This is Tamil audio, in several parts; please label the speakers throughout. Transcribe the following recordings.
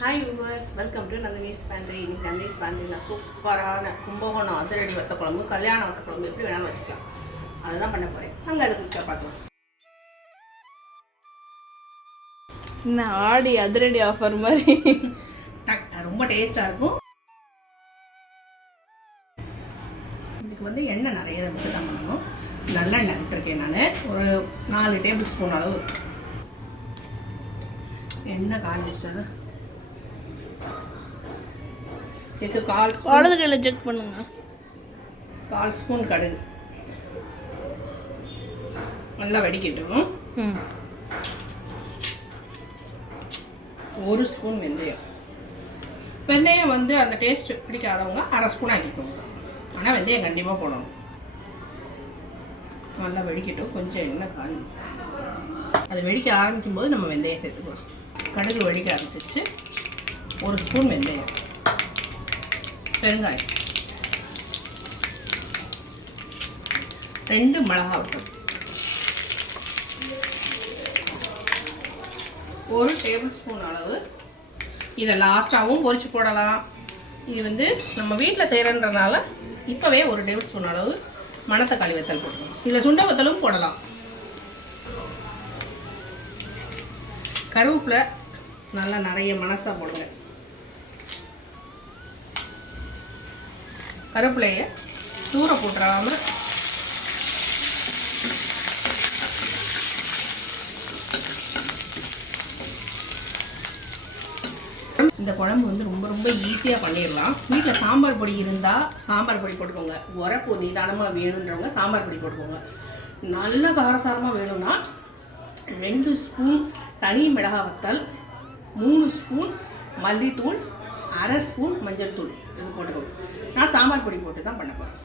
Speaker 1: Hi viewers welcome to Nandini's pantry இன்னைக்கு நந்தினிஸ் பேண்ட்ரியில் சூப்பரான கும்பகோணம் அதிரடி வத்த குழம்பு கல்யாண வத்த குழம்பு எப்படி வேணாலும் வச்சுக்கலாம். அதுதான் பண்ண போகிறேன் அங்கே அது குயிக்காக பார்க்கலாம்.
Speaker 2: என்ன ஆடி அதிரடி ஆஃபர் மாதிரி.
Speaker 1: ரொம்ப டேஸ்ட்டாக இருக்கும். இதுக்கு வந்து எண்ணெய் நிறைய விட்டு தான் பண்ணணும். நல்லெண்ணெய் விட்டுருக்கேன் நான். ஒரு நாலு டேபிள் ஸ்பூன் அளவு. எண்ணெய் காஞ்சிச்சு இதுக்கு கால் ஸ்பூன்.
Speaker 2: வலது கையில் செக் பண்ணுங்க.
Speaker 1: கால் ஸ்பூன் கடுகு. நல்லா வடிக்கட்டும். ஒரு ஸ்பூன் வெந்தயம். வெந்தயம் வந்து அந்த டேஸ்ட் பிடிக்காதவங்க அரை ஸ்பூன் ஆக்கிக்கோங்க. ஆனால் வெந்தயம் கண்டிப்பாக போடணும். நல்லா வெடிக்கட்டும். கொஞ்சம் எண்ணெய் காய். அது வெடிக்க ஆரம்பிக்கும் போது நம்ம வெந்தயம் சேர்த்துக்கலாம். கடுகு வெடிக்க ஆரம்பிச்சிச்சு ஒரு ஸ்பூன் வெந்தயம். பெருங்காயம். ரெண்டு மிளகா வத்தல் ஒரு டேபிள் ஸ்பூன் அளவு. இதை லாஸ்ட்டாகவும் பொறிச்சு போடலாம். இது வந்து நம்ம வீட்டில் செய்கிறன்றனால இப்போவே ஒரு டேபிள் ஸ்பூன் அளவு மணத்தக்காளி வத்தல் போடலாம். இதில் சுண்ட வத்தலும் போடலாம். கருவேப்பிலை நல்லா நிறைய மனசாக போடுங்க. கருப்பிலையை தூர போட்டுறாம இந்த குழம்பு வந்து ரொம்ப ரொம்ப ஈஸியாக பண்ணிடலாம். வீட்டில் சாம்பார் பொடி இருந்தால் சாம்பார் பொடி போட்டுக்கோங்க. உரப்பு நிதானமாக வேணுன்றவங்க சாம்பார் பொடி போட்டுக்கோங்க. நல்ல காரசாரமாக வேணும்னா ரெண்டு ஸ்பூன் தனி மிளகாய் வத்தல் மூணு ஸ்பூன் மல்லித்தூள் அரை ஸ்பூன் மஞ்சள் தூள். இது போட்டுக்கோங்க. நான் சாம்பார் பொடி போட்டு தான் பண்ண போகிறேன்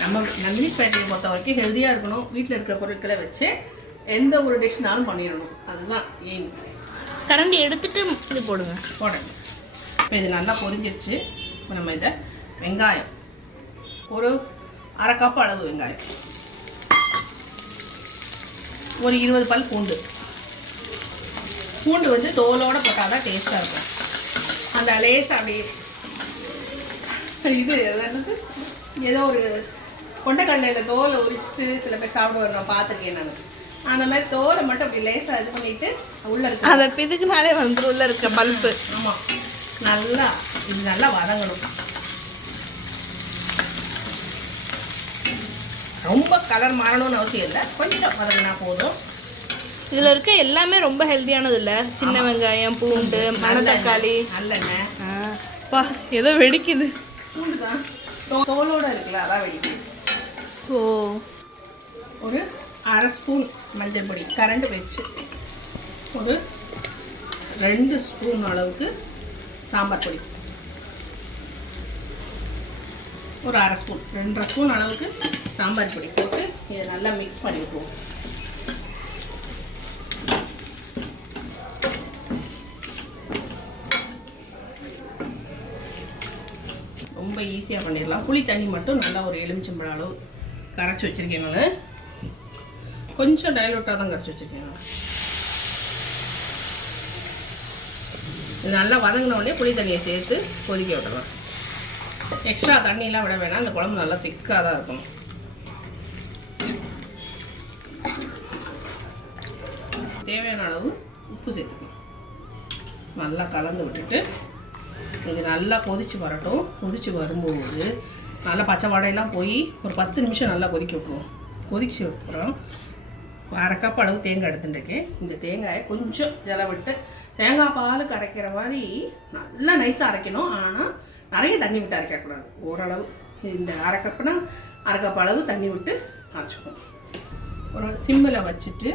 Speaker 1: நம்ம நந்தினி பேட்டையை பொறுத்த வரைக்கும் ஹெல்த்தியாக இருக்கணும். வீட்டில் இருக்கிற பொருட்களை வச்சு எந்த ஒரு டிஷ்னாலும் பண்ணிடணும். அதுதான் ஏன்
Speaker 2: கரண்டி எடுத்துட்டு இது போடுங்க.
Speaker 1: போடுறேன் இப்போ இது நல்லா பொரிஞ்சிருச்சு. இப்போ நம்ம இதை வெங்காயம். ஒரு அரை கப் அளவு வெங்காயம். ஒரு இருபது பல் பூண்டு. பூண்டு வந்து தோலோட போட்டால் தான் டேஸ்ட்டாக இருக்கும். அந்த லேசாக அப்படியே இது என்னது? ஏதோ ஒரு கொண்டைக்கடலையில் தோலை உரிச்சிட்டு சில பேர் சாப்பிடுவாங்க. நான் பார்த்துருக்கேன் நான். அந்த மாதிரி தோலை மட்டும் அப்படி லேசாக இது பண்ணிட்டு உள்ளே இருக்கு.
Speaker 2: அதை பிதுக்குனாலே வந்துடும் உள்ள இருக்க பல்ப்பு.
Speaker 1: ஆமாம் நல்லா இது நல்லா வதங்கணும். ரொம்ப கலர் மாறணும்னு அவசியம் இல்லை. கொஞ்சம் வதங்கினா போதும்.
Speaker 2: இதில் இருக்க எல்லாமே ரொம்ப ஹெல்த்தியானது இல்லை. சின்ன வெங்காயம் பூண்டு மணத்தக்காளி.
Speaker 1: நல்லெண்ணெய்.
Speaker 2: ஏதோ வெடிக்குது.
Speaker 1: பூண்டு தான் தோலோட இருக்குல்ல அதான் வெடிக்கும்
Speaker 2: ஓ.
Speaker 1: ஒரு அரை ஸ்பூன் மஞ்சள் பொடி கரண்ட் வச்சு. ஒரு ரெண்டு ஸ்பூன் அளவுக்கு சாம்பார் பொடி. ஒரு அரை ஸ்பூன் ரெண்டரை ஸ்பூன் அளவுக்கு சாம்பார் பொடி போட்டு இதை நல்லா மிக்ஸ் பண்ணி ரொம்ப ஈஸியாக பண்ணிடலாம். புளி தண்ணி மட்டும் நல்லா ஒரு எலுமிச்சம்பழம் அளவு கரைச்சி வச்சுருக்கேன் நான். கொஞ்சம் டைலூட்டாக தான் கரைச்சி வச்சுருக்கேன் நான். இது நல்லா வதங்கின உடனே புளி தண்ணியை சேர்த்து கொதிக்க விடலாம் எக்ஸ்ட்ரா தண்ணியெலாம் விட வேணாம். அந்த குழம்பு நல்லா திக்காக தான் இருக்கணும். தேவையான அளவு உப்பு சேர்த்துக்கணும். நல்லா கலந்து விட்டுட்டு இது நல்லா கொதிச்சு வரட்டும். கொதிச்சு வரும்போது நல்லா பச்சை வடையெல்லாம் போய் ஒரு பத்து நிமிஷம் நல்லா கொதிக்க விட்ருவோம் கொதிச்சு அப்புறம் அரை கப் அளவு தேங்காய் எடுத்துட்டுருக்கேன் இந்த தேங்காயை கொஞ்சம் இதில் விட்டு தேங்காய் பால் கரைக்கிற மாதிரி நல்லா நைஸாக அரைக்கணும். ஆனால் நிறைய தண்ணி விட்டு அரைக்கக்கூடாது. ஓரளவு இந்த அரை கப்புனா அரை கப் அளவு தண்ணி விட்டு அரைச்சிக்கணும். ஒரு சிம்மில் வச்சுட்டு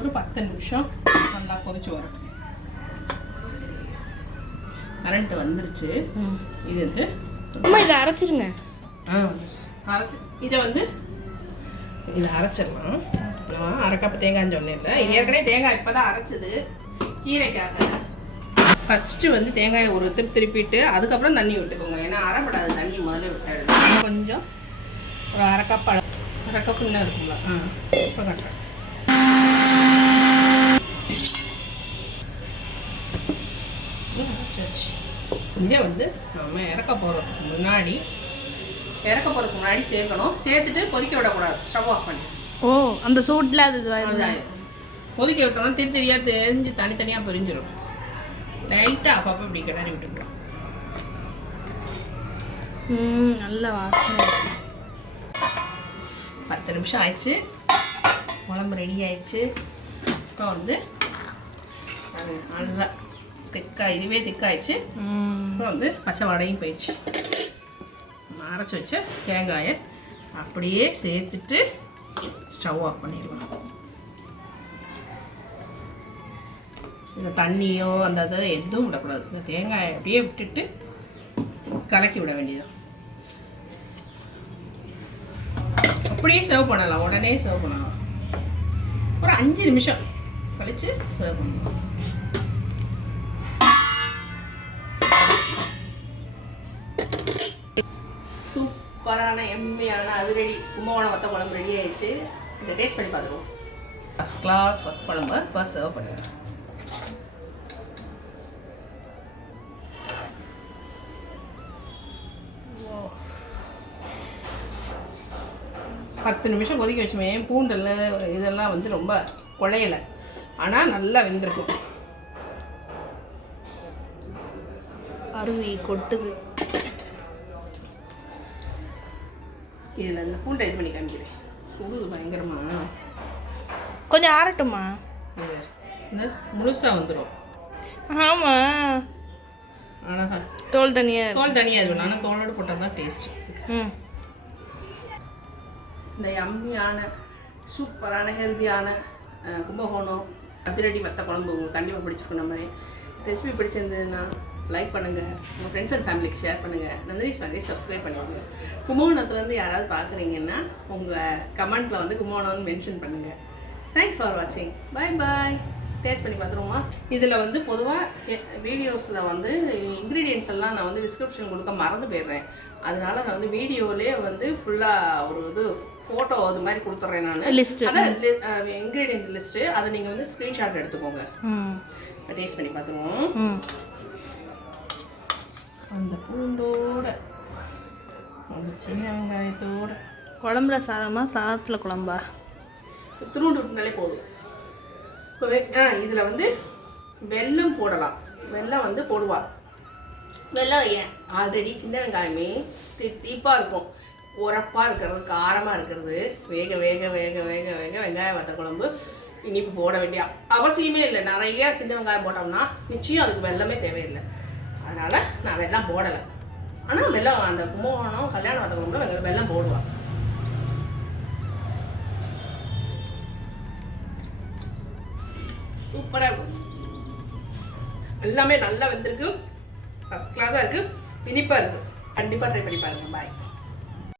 Speaker 1: ஒரு பத்து நிமிஷம் நல்லா கொதிச்சு வரட்டும். கரண்ட் வந்துருச்சு. இது வந்து
Speaker 2: அம்மா இதை அரைச்சிருங்க.
Speaker 1: ஆ அரைச்சி இதை வந்து இதை அரைச்சிடலாம். நான் அரை கப் தேங்காய்னு சொன்னேன்ல. இது ஏற்கனவே தேங்காய் இப்போ தான் அரைச்சது. கீரைக்காக. ஃபஸ்ட்டு வந்து தேங்காயை ஒரு திருப்பி திருப்பிட்டு அதுக்கப்புறம் தண்ணி விட்டுக்கோங்க. ஏன்னா அரைப்படாது. தண்ணி முதல்ல விட்டாடு கொஞ்சம் ஒரு அரை கப் அளவு. அரை கப் இன்னும் இருக்குங்களா ஆ இப்போ கட்டுறேன். இங்கே வந்து நம்ம இறக்க போகிறதுக்கு முன்னாடி இறக்க போகிறதுக்கு முன்னாடி சேர்க்கணும். சேர்த்துட்டு கொதிக்க விடக்கூடாது. ஸ்டவ் ஆஃப் பண்ணி.
Speaker 2: ஓ அந்த சூட்ல அது
Speaker 1: கொதிக்க விட்டோம்னா திரி திரியாக தெரிஞ்சு தனித்தனியாக பிரிஞ்சிடும் லைட்டாக அப்பப்போ இப்படி கிளறி விட்டுக்கலாம்.
Speaker 2: ம் நல்ல வாசனை.
Speaker 1: பத்து நிமிஷம் ஆயிடுச்சு. குழம்பு ரெடி ஆயிடுச்சு. அப்புறம் வந்து நல்லா திக்கா இதுவே திக்காயிடுச்சு அப்புறம் வந்து பச்சை வடையும் போயிடுச்சு அரைச்சி வச்ச தேங்காயை அப்படியே சேர்த்துட்டு ஸ்டவ் ஆஃப் பண்ணிடலாம் இந்த தண்ணியோ அந்த இதை எதுவும் விடக்கூடாது இந்த தேங்காயை அப்படியே விட்டுட்டு கலக்கி விட வேண்டியது அப்படியே சர்வ் பண்ணலாம் உடனே சர்வ் பண்ணலாம் ஒரு அஞ்சு நிமிஷம் கழிச்சு சர்வ் பண்ணலாம் சூப்பரான எம்மியான அதிரடி கும்பகோணம் வத்த குழம்பு ரெடி ஆயிடுச்சு. இதை டேஸ்ட் பண்ணி பார்த்துருவோம். ஃபஸ்ட் கிளாஸ் வத்த குழம்பு இப்போ சர்வ் பண்ணிடுறேன் பத்து நிமிஷம் கொதிக்க வச்சுமே பூண்டல் இதெல்லாம் வந்து ரொம்ப குழையலை. ஆனால் நல்லா வெந்திருக்கும்.
Speaker 2: அருவி கொட்டுது.
Speaker 1: இதில் இந்த பூண்டை இது பண்ணி காமிக்கிறேன். சுடுது பயங்கரமாக
Speaker 2: கொஞ்சம் ஆறட்டுமா
Speaker 1: இந்த முழுசாக வந்துடும்
Speaker 2: ஆமா.
Speaker 1: அழகா.
Speaker 2: தோல் தனியா இருக்கு.
Speaker 1: தோல் தனியாக இது ஆனால் தோலோடு போட்டால் தான் டேஸ்ட்
Speaker 2: ம்.
Speaker 1: இந்த யம்மியான சூப்பரான ஹெல்த்தியான கும்பகோணம் அதிரடி வத்த குழம்பு உங்களுக்கு கண்டிப்பாக பிடிச்சிருக்கும் நம்ம. ரெசிபி பிடிச்சிருந்ததுன்னா லைக் பண்ணுங்கள் உங்கள் ஃப்ரெண்ட்ஸ் அண்ட் ஃபேமிலிக்கு ஷேர் பண்ணுங்கள் நந்தினி சாரி சப்ஸ்கிரைப் பண்ணிடுங்க. கும்பகோணத்துலேருந்து யாராவது பார்க்குறீங்கன்னா உங்கள் கமெண்ட்டில் வந்து கும்பகோணம்னு மென்ஷன் பண்ணுங்கள் தேங்க்ஸ் ஃபார் வாட்சிங் பை பாய் டேஸ்ட் பண்ணி பார்த்துருவோமா? இதில் வந்து பொதுவாக வீடியோஸில் வந்து இன்க்ரீடியன்ஸ் எல்லாம் நான் வந்து டிஸ்கிரிப்ஷன் கொடுக்க மறந்து போயிடுறேன். அதனால நான் வந்து வீடியோலேயே வந்து ஃபுல்லாக ஒரு இது ஃபோட்டோ அது மாதிரி கொடுத்துட்றேன் நான். அதான் இன்க்ரீடியன்ட் லிஸ்ட்டு அதை நீங்கள் வந்து ஸ்க்ரீன்ஷாட் எடுத்துக்கோங்க. டேஸ்ட் பண்ணி பார்த்துருவோம். அந்த பூண்டோட அந்த சின்ன வெங்காயத்தோட.
Speaker 2: குழம்புல சாதமா சாதத்தில் குழம்பா?
Speaker 1: துருண்டு விட்டுனாலே போதும். இப்போ வெ ஆ இதில் வந்து வெல்லம் போடலாம். வெல்லம் வந்து போடுவாள் வெல்லம் ஏன் ஆல்ரெடி சின்ன வெங்காயமே தித்திப்பாக தீப்பாக இருக்கும். உரப்பாக இருக்கிறது காரமாக இருக்கிறது. வேக வேக வேக வேக வேக வெங்காயம் வத்த குழம்பு இனிப்பு போட வேண்டிய அவசியமே இல்லை. நிறைய சின்ன வெங்காயம் போட்டோம்னா நிச்சயம் அதுக்கு வெல்லமே தேவையில்லை. அதனால் நான் வெள்ளம் போடலை. ஆனால் வெள்ளம் அந்த கும்பகோணம் கல்யாண வந்தவங்க குழம்புல வெள்ளம் வெல்லம் போடுவாள் சூப்பராக இருக்கும். எல்லாமே நல்லா வந்திருக்கு. ஃபஸ்ட் கிளாஸாக இருக்குது இனிப்பாக இருக்குது கண்டிப்பாக ட்ரை பண்ணி பாருங்கள் பாய்